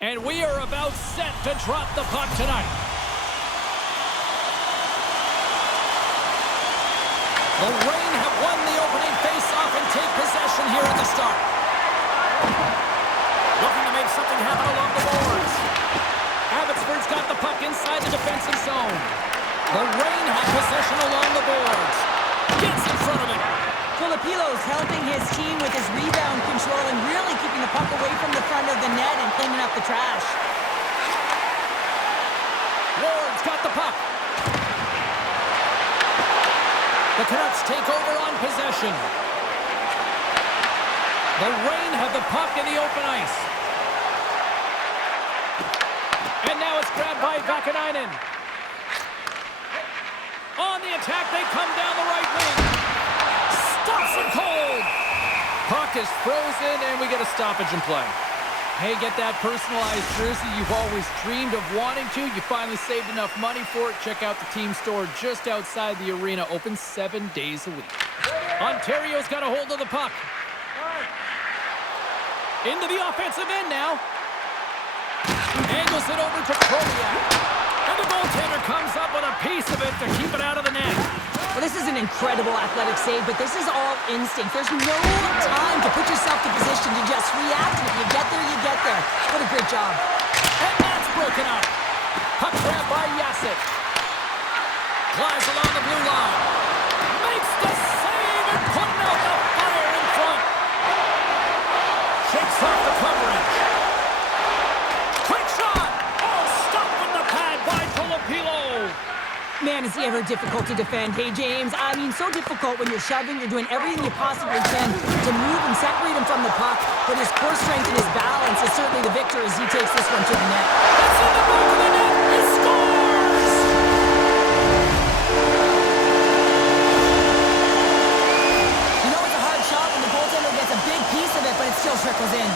And we are about set to drop the puck tonight. The Reign have won the opening face-off and take possession here at the start. Looking to make something happen along the boards. Abbotsford's got the puck inside the defensive zone. The Reign have possession along the boards. Gets in front of it. Filipilo's helping his team with his rebound control and really keeping the puck away from the front of the net and cleaning up the trash. Ward's got the puck. The Canucks take over on possession. The Reign have the puck in the open ice. And now it's grabbed by Vakanainen. On the attack, they come down the right wing. Stops him cold. Puck is frozen, and we get a stoppage in play. Hey, get that personalized jersey you've always dreamed of wanting to. You finally saved enough money for it. Check out the team store just outside the arena. Open 7 days a week. Ontario's got a hold of the puck. Into the offensive end now. Angles it over to Proviak. And the goaltender comes up with a piece of it to keep it out of the net. Well, this is an incredible athletic save, but this is all instinct. There's no time to put yourself in position to just react. If you get there, you get there. What a great job. And that's broken up. Puck grab by Yasik. Glides along the blue line. Makes the save and putting out the fire in front. Shakes off the coverage. Quick shot. Oh, stopped with the pad by Filipilo. Man, is he ever difficult to defend. Hey, James, I mean, so difficult when you're shoving. You're doing everything you possibly can to move and separate him from the puck. But his core strength and his balance is certainly the victor as he takes this one to the net. It's in the back of the net. He scores! You know it's a hard shot when the goaltender gets a big piece of it, but it still trickles in.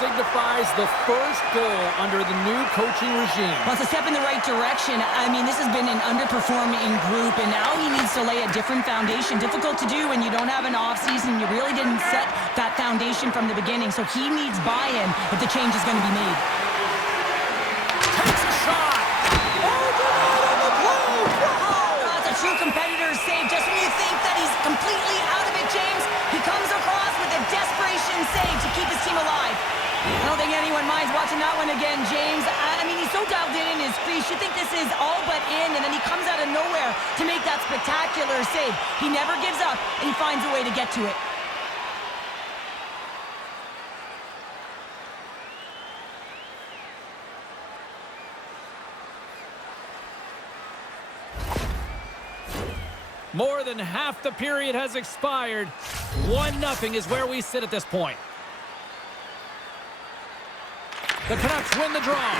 Signifies the first goal under the new coaching regime. Well, it's a step in the right direction. I mean, this has been an underperforming group, and now he needs to lay a different foundation. Difficult to do when you don't have an offseason. You really didn't set that foundation from the beginning, so he needs buy-in if the change is going to be made. Takes a shot. Overnight on the blue. Wow! That's a true competitor's save. Just when you think that he's completely out of it, James, he comes across with a desperation save to keep his team alive. I don't think anyone minds watching that one again, James. I mean, he's so dialed in his crease. You think this is all but in, and then he comes out of nowhere to make that spectacular save. He never gives up, and he finds a way to get to it. More than half the period has expired. 1-0 is where we sit at this point. The Canucks win the draw.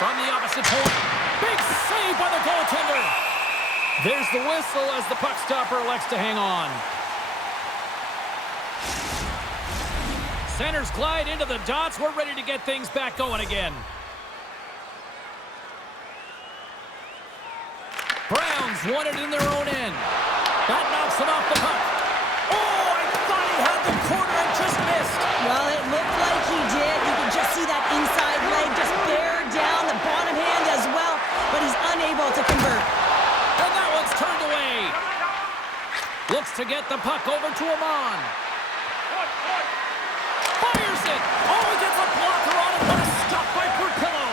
From the opposite point. Big save by the goaltender. There's the whistle as the puck stopper elects to hang on. Centers glide into the dots. We're ready to get things back going again. Browns won it in their own end. That knocks it off the puck. Oh, I thought he had the corner and just missed. Well, it looked like he did. You can just see that inside leg just bear down the bottom hand as well, but he's unable to convert. And that one's turned away. Looks to get the puck over to Amon. Fires it. Oh, he gets a blocker on it, but a stop by Portillo.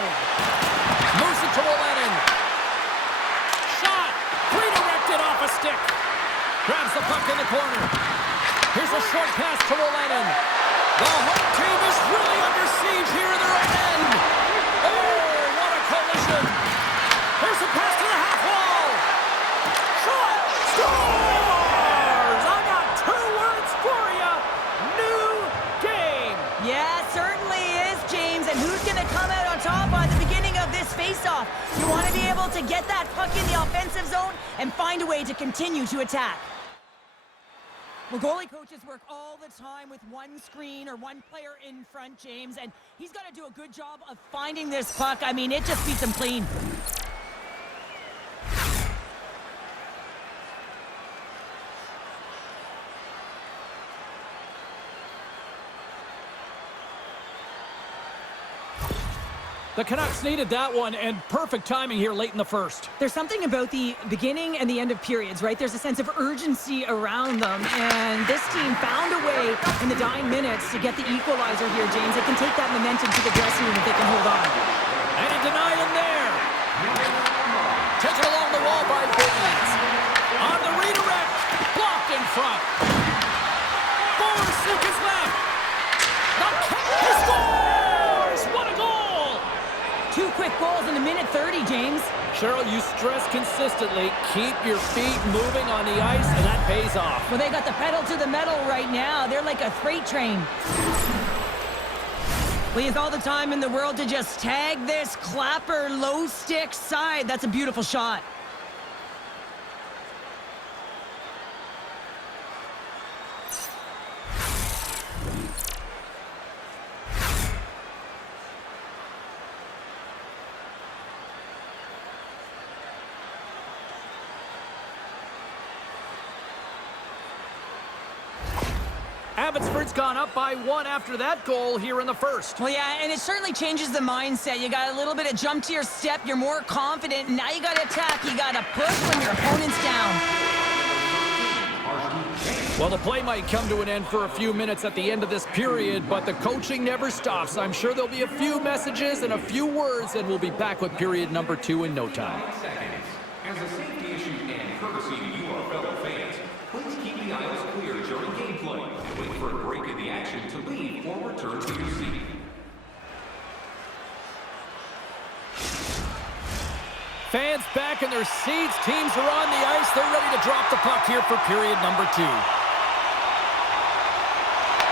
Moves it to Olenin. Shot. Redirected off a stick. Grabs the puck in the corner. Here's a short pass to Olenin. The home team is really under siege here in their own end. Oh, what a collision. Here's a pass to the half wall. Shot. Scores! I got 2 words for you. New game. Yeah, it certainly is, James. And who's going to come out on top on the beginning of this face-off? You want to be able to get that puck in the offensive zone and find a way to continue to attack. Well, goalie coaches work all the time with one screen or one player in front, James, and he's got to do a good job of finding this puck. I mean, it just beats him clean. The Canucks needed that one, and perfect timing here late in the first. There's something about the beginning and the end of periods, right? There's a sense of urgency around them, and this team found a way in the dying minutes to get the equalizer here, James. They can take that momentum to the dressing room if they can hold on. And he denied him there. Taken along the wall by Baines. On the redirect. Blocked in front. Borsuk is left. The He scores! What a goal! 2 quick goals in a minute 30, James. Cheryl, you stress consistently, keep your feet moving on the ice, and that pays off. Well, they got the pedal to the metal right now. They're like a freight train. Well, he has all the time in the world to just tag this clapper low stick side. That's a beautiful shot. Abbotsford's gone up by 1 after that goal here in the first. Well, yeah, and it certainly changes the mindset. You got a little bit of jump to your step. You're more confident. And now you got to attack. You got to push when your opponent's down. Well, the play might come to an end for a few minutes at the end of this period, but the coaching never stops. I'm sure there'll be a few messages and a few words, and we'll be back with period number 2 in no time. As a safety issue and courtesy to you, our fellow fans, please keep the aisles clear during gameplay and wait for a break in the action to leave or return to your seat. Fans back in their seats. Teams are on the ice. They're ready to drop the puck here for period number 2.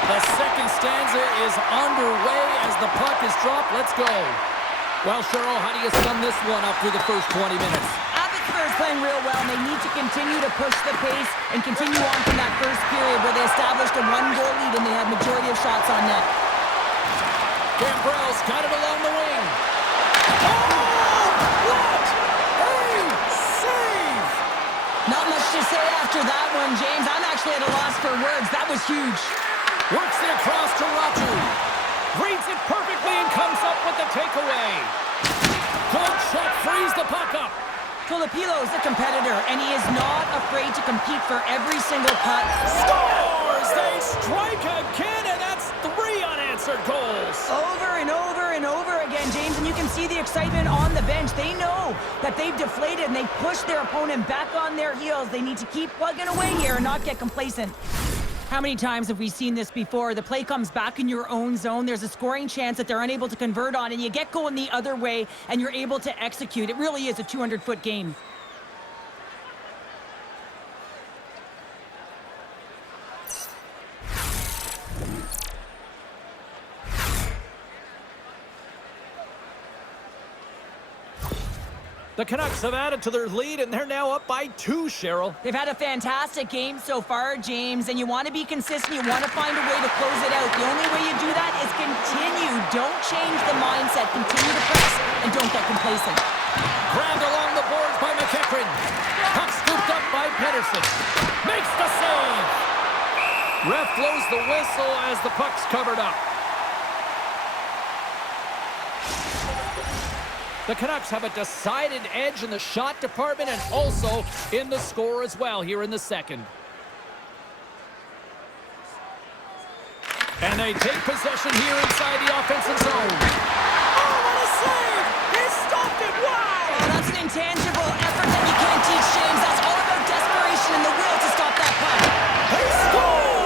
The second stanza is underway as the puck is dropped. Let's go. Well, Cheryl, how do you sum this one up through the first 20 minutes? Abbotsford's playing real well, and they need to continue to push the pace and continue on from that first period where they established a 1-goal lead and they had majority of shots on net. Gambrell's got it along the wing. Oh! What a save! Not much to say after that one, James. I'm actually at a loss for words. That was huge. Works it across to Ratu. Reads it perfectly and comes up with the takeaway. Good check, frees the puck up. Tulopilo's a competitor, and he is not afraid to compete for every single putt. Scores! They strike again, and that's 3 unanswered goals. Over and over and over again, James, and you can see the excitement on the bench. They know that they've deflated, and they push their opponent back on their heels. They need to keep plugging away here and not get complacent. How many times have we seen this before? The play comes back in your own zone. There's a scoring chance that they're unable to convert on, and you get going the other way, and you're able to execute. It really is a 200-foot game. The Canucks have added to their lead, and they're now up by 2, Cheryl. They've had a fantastic game so far, James, and you want to be consistent. You want to find a way to close it out. The only way you do that is continue. Don't change the mindset. Continue to press, and don't get complacent. Grabbed along the boards by McEachran. Puck scooped up by Pedersen. Makes the save. Ref blows the whistle as the puck's covered up. The Canucks have a decided edge in the shot department and also in the score as well here in the second. And they take possession here inside the offensive zone. Oh, what a save! He stopped it! Wow! Oh, that's an intangible effort that you can't teach, James. That's all about desperation and the will to stop that puck. They score!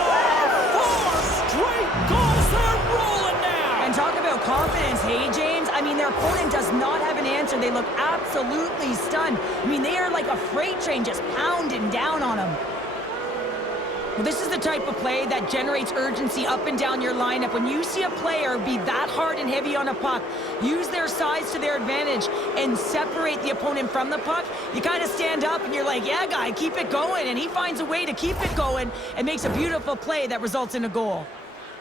4 straight goals! They're rolling now! And talk about confidence, hey, James? I mean, their opponent does not have an answer. They look absolutely stunned. I mean, they are like a freight train just pounding down on them. Well, this is the type of play that generates urgency up and down your lineup. When you see a player be that hard and heavy on a puck, use their size to their advantage, and separate the opponent from the puck, you kind of stand up and you're like, yeah, guy, keep it going. And he finds a way to keep it going and makes a beautiful play that results in a goal.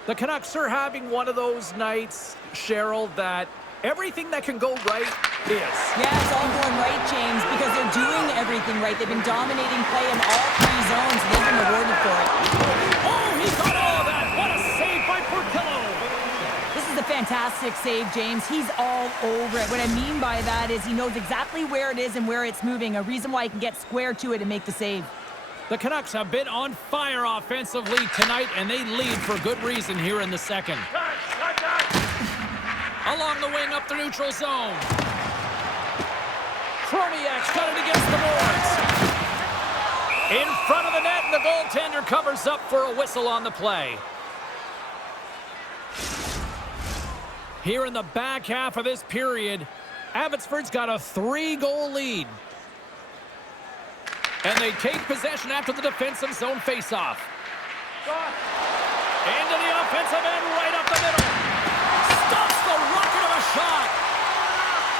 The Canucks are having one of those nights, Cheryl, that everything that can go right is. Yeah, it's all going right, James, because they're doing everything right. They've been dominating play in all three zones, and they've been rewarded for it. Oh, he got all that. What a save by Portillo. This is a fantastic save, James. He's all over it. What I mean by that is he knows exactly where it is and where it's moving, a reason why he can get square to it and make the save. The Canucks have been on fire offensively tonight, and they lead for good reason here in the second. Along the wing up the neutral zone. Chromiak's got it against the boards. In front of the net, and the goaltender covers up for a whistle on the play. Here in the back half of this period, Abbotsford's got a 3-goal lead. And they take possession after the defensive zone faceoff. Into the offensive end, right up the middle. Stops the rocket of a shot.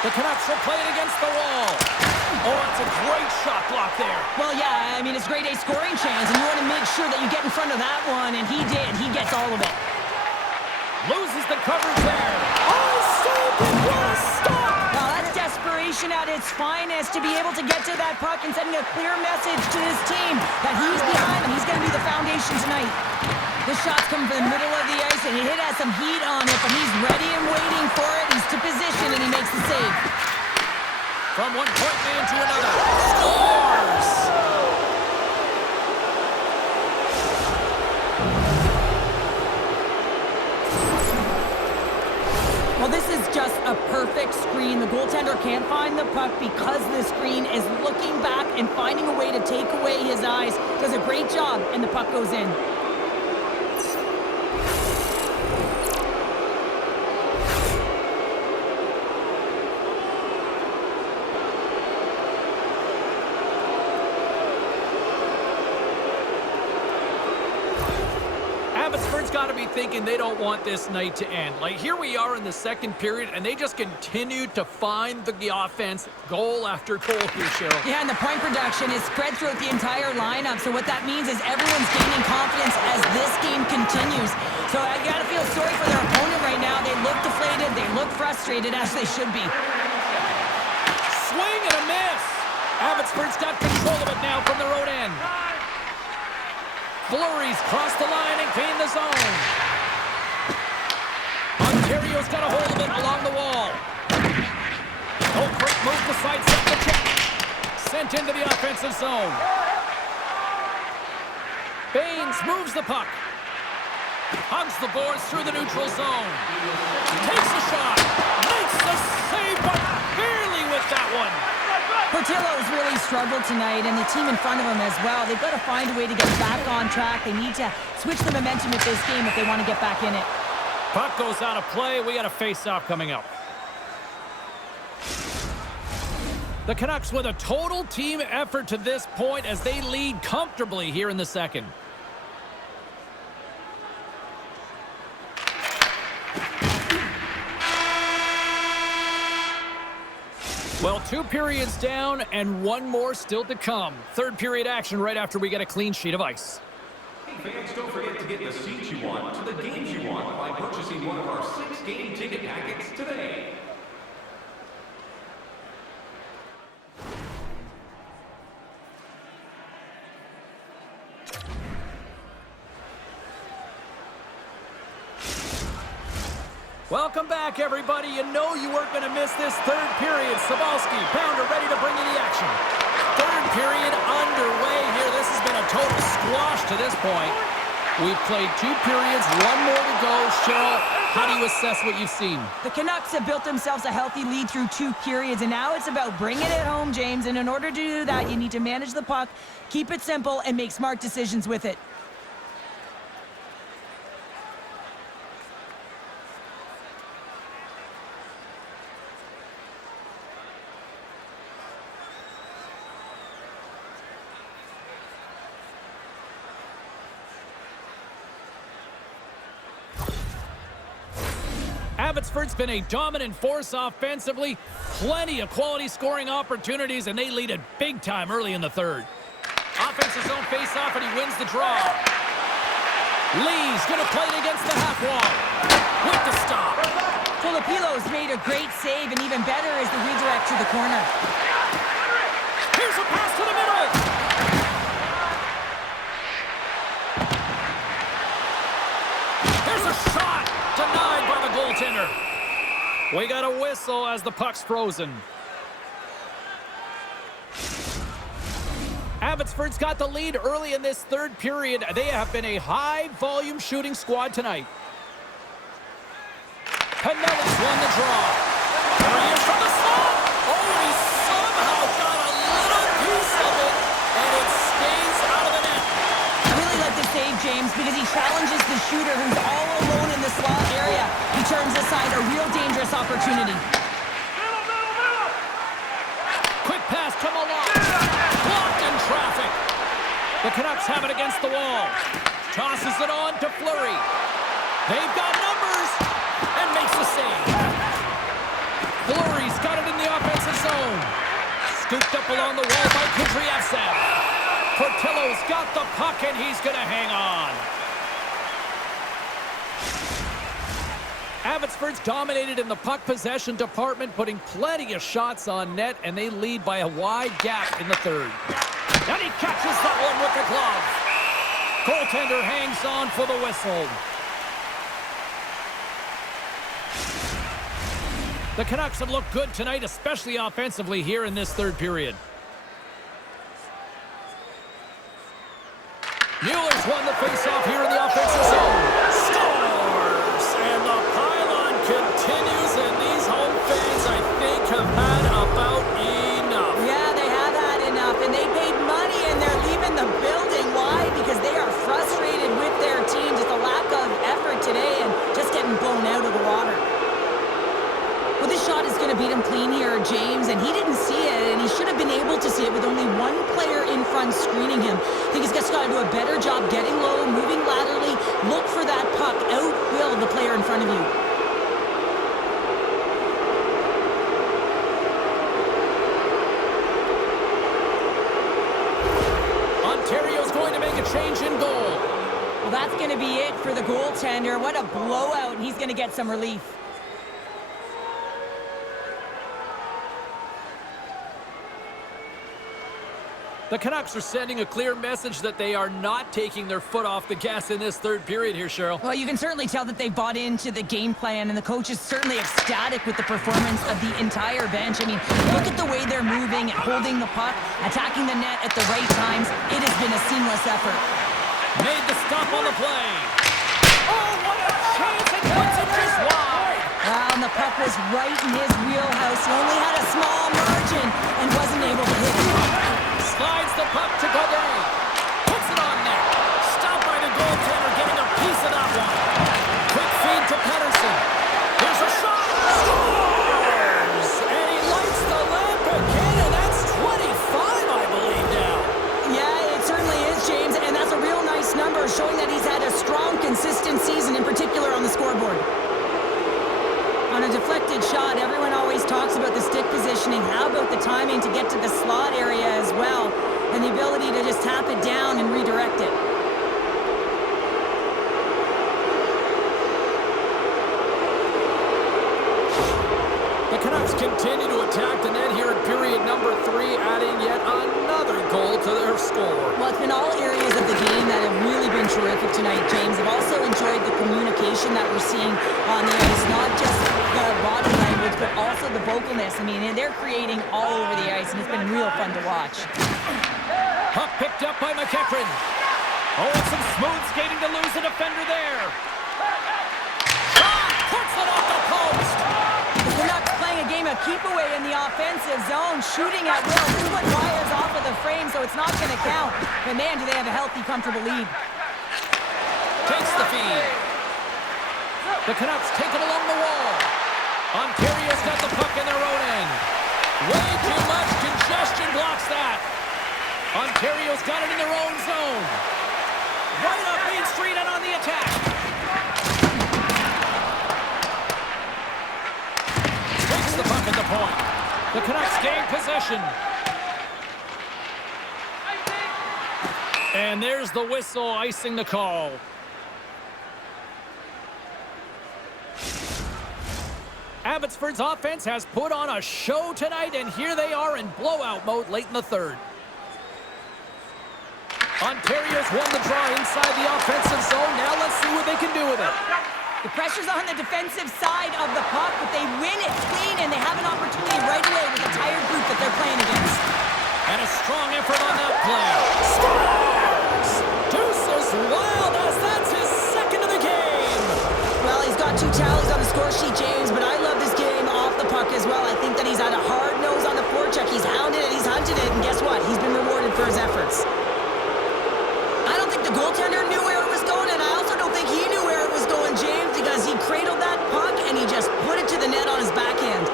The Canucks will play it against the wall. Oh, that's a great shot block there. Well, yeah, I mean, it's grade A scoring chance, and you want to make sure that you get in front of that one, and he did. He gets all of it. Loses the coverage there. Oh, saved it. What a stop. Well, that's desperation at its finest, to be able to get to that puck and sending a clear message to this team that he's behind them. He's going to be the foundation tonight. The shot's come from the middle of the ice, and it has some heat on it, but he's ready and waiting for it. He's to position, and he makes the save. From one point man to another. Scores! Well, this is just a perfect screen. The goaltender can't find the puck because the screen is looking back and finding a way to take away his eyes. Does a great job, and the puck goes in. Abbotsford's got to be thinking they don't want this night to end. Like, here we are in the second period, and they just continue to find the offense goal after goal here, Cheryl. Yeah, and the point production is spread throughout the entire lineup. So what that means is everyone's gaining confidence as this game continues. So I got to feel sorry for their opponent right now. They look deflated. They look frustrated, as they should be. Swing and a miss. Abbotsford's got control of it now from their own end. Flurries cross the line and gain the zone. Ontario's got a hold of it along the wall. Oh, quick move to sidestep the check. Sent into the offensive zone. Baines moves the puck. Hugs the boards through the neutral zone. Takes a shot. Makes the save, but barely with that one. Portillo's really struggled tonight, and the team in front of him as well. They've got to find a way to get back on track. They need to switch the momentum of this game if they want to get back in it. Puck goes out of play. We got a face-off coming up. The Canucks with a total team effort to this point as they lead comfortably here in the second. Well, 2 periods down and 1 more still to come. Third period action right after we get a clean sheet of ice. Hey fans, don't forget to get the seats you want to the games you want by purchasing one of our 6-game ticket packets today. Welcome back, everybody. You know you weren't going to miss this third period. Sabalski, Pounder ready to bring you the action. Third period underway here. This has been a total squash to this point. We've played 2 periods, 1 more to go. Cheryl, how do you assess what you've seen? The Canucks have built themselves a healthy lead through 2 periods, and now it's about bringing it home, James. And in order to do that, you need to manage the puck, keep it simple, and make smart decisions with it. Abbotsford's been a dominant force offensively. Plenty of quality scoring opportunities, and they lead it big time early in the third. Offensive zone face-off, and he wins the draw. Lee's going to play it against the half wall. With the stop. Filipilo's made a great save, and even better is the redirect to the corner. Here's a pass to the middle. There's a shot. Denied by the goaltender. We got a whistle as the puck's frozen. Abbotsford's got the lead early in this third period. They have been a high-volume shooting squad tonight. Pinelli's won the draw. Here's from the slot. Oh, he somehow got a little piece of it, and it stays out of the net. I really like the save, James, because he challenges the shooter who's all alone in the slot area. He turns aside a real dangerous opportunity. Quick pass to Malone. Blocked in traffic. The Canucks have it against the wall. Tosses it on to Fleury. They've got numbers and makes the save. Fleury's got it in the offensive zone. Scooped up along the wall by Kudryavtsev. Portillo's got the puck and he's going to hang on. Abbotsford's dominated in the puck possession department, putting plenty of shots on net, and they lead by a wide gap in the third. And he catches that one with the glove. Goaltender hangs on for the whistle. The Canucks have looked good tonight, especially offensively here in this third period. Mueller's won the faceoff here in the offensive zone. Scores! And the pylon continues, and these home fans, I think, have had about enough. Yeah, they have had enough, and they paid money, and they're leaving the building. Why? Because they are frustrated with their team. Just a lack of effort today and just getting blown out of the water. Well, this shot is going to beat him clean here, James, and he didn't see it, and he should have been able to see it with only one player in front screening him. I think he's just got to do a better job getting low, moving laterally, look for that puck, outwill the player in front of you. Ontario's going to make a change in goal. Well, that's going to be it for the goaltender. What a blowout, and he's going to get some relief. The Canucks are sending a clear message that they are not taking their foot off the gas in this third period here, Cheryl. Well, you can certainly tell that they bought into the game plan, and the coach is certainly ecstatic with the performance of the entire bench. I mean, look at the way they're moving, holding the puck, attacking the net at the right times. It has been a seamless effort. Made the stop on the play. Oh, what a chance! It puts it just wide. Wow, and the puck was right in his wheelhouse. He only had a small margin and wasn't able to hit it. Slides the puck to Gaudry. Puts it on net. Stopped by the goaltender, getting a piece of that one. Quick feed to Pettersson. Here's a shot. Scores! And he lights the lamp again, and that's 25, I believe, now. Yeah, it certainly is, James, and that's a real nice number, showing that he's had a strong, consistent season, in particular on the scoreboard. On a deflected shot, everyone always talks about the stick positioning. How about the timing to get to the slot area as well, and the ability to just tap it down and redirect it? The Canucks continue to attack the net here in period number 3, adding yet another goal to their score. Well, it's been all areas of the game that have really been terrific tonight, James. I've also enjoyed the communication that we're seeing on the ice, not just the body language, but also the vocalness. I mean, they're creating all over the ice, and it's been real fun to watch. Puck picked up by McEachran. Oh, and some smooth skating to lose a defender there. Shot! Puts it off the post! The Canucks playing a game of keep away in the offensive zone, shooting at will. This is what fires off of the frame, so it's not going to count. But man, do they have a healthy, comfortable lead. Takes the feed. The Canucks take it along the wall. Ontario's got the puck in their own end. Way too much congestion blocks that. Ontario's got it in their own zone. Right up Main Street and on the attack. The Canucks gain possession. And there's the whistle icing the call. Abbotsford's offense has put on a show tonight, and here they are in blowout mode late in the third. Ontario's won the draw inside the offensive zone. Now let's see what they can do with it. The pressure's on the defensive side of the puck, but they win it clean, and they have an opportunity right away with the tired group that they're playing against. And a strong effort on that play. Scores! Deuces Wildus, that's his second of the game. Well, he's got 2 tallies on the score sheet, James, but I love this game off the puck as well. I think that he's had a hard nose on the forecheck. He's hounded it, he's hunted it, and guess what? He's been rewarded for his efforts. I don't think the goaltender knew where it was going, and I also don't think he knew where it was going, James, because he cradled that puck and he just put it to the net on his backhand.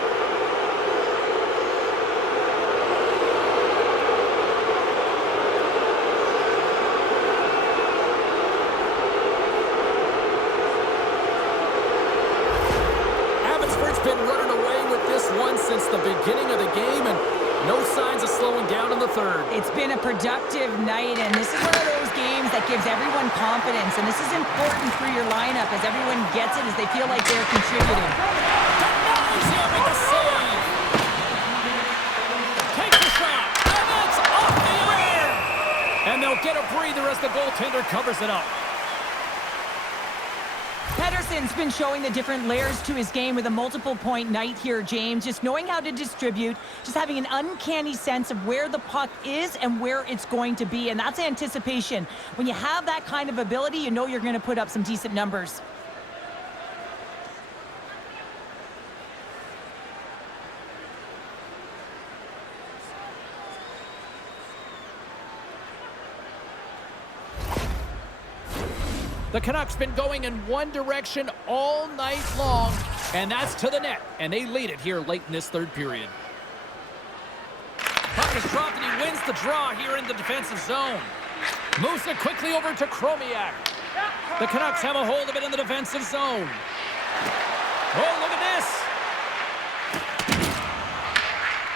Abbotsford's been running away with this one since the beginning of the game, and no signs of slowing down in the third. It's been a productive night, and this is one of those games that gives everyone confidence, and this is important for your lineup as everyone gets it, as they feel like they're contributing. Demanzio with the save. Takes the shot, and it's off the air. And they'll get a breather as the goaltender covers it up. Pedersen's been showing the different layers to his game with a multiple-point night here, James. Just knowing how to distribute, just having an uncanny sense of where the puck is and where it's going to be, and that's anticipation. When you have that kind of ability, you know you're going to put up some decent numbers. The Canucks been going in one direction all night long, and that's to the net, and they lead it here late in this third period. Puck is dropped, and he wins the draw here in the defensive zone. Moves it quickly over to Chromiak. The Canucks have a hold of it in the defensive zone. Oh, look at this.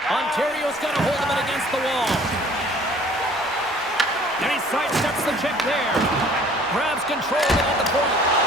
Ontario's got a hold of it against the wall. And he sidesteps the check there. Grabs control of it at the point.